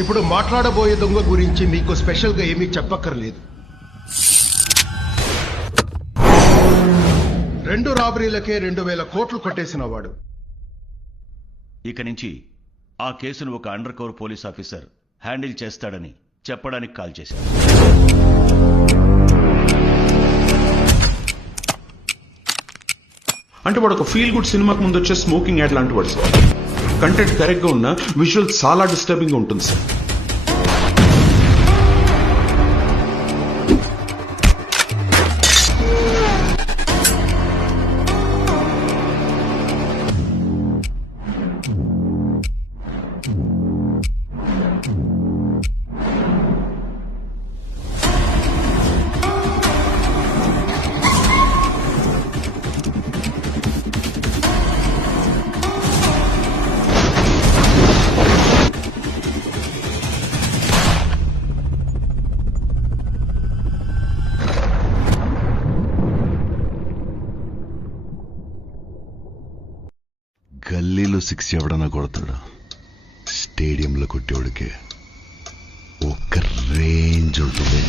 ఇప్పుడు మాట్లాడబోయే దొంగ గురించి మీకు స్పెషల్ గా ఏమీ చెప్పక్కర్లేదు. 2 రాబరీలకే 2000 కోట్లు కొట్టేసిన వాడు. ఇక నుంచి ఆ కేసును ఒక under cover police officer handle చేస్తాడని చెప్పడానికి కాల్ చేశాను. అంటే వాడు ఒక ఫీల్ గుడ్ సినిమాకి ముందు వచ్చే స్మోకింగ్ యాడ్ లాంటి వాడు సార్. కంటెంట్ కరెక్ట్ గా ఉన్న విజువల్ చాలా డిస్టర్బింగ్ గా ఉంటుంది సార్. గల్లీలో 6 ఎవడన్నా కొడతాడు, స్టేడియంలో కొట్టేవాడికి ఒక రేంజ్ ఉంటుంది.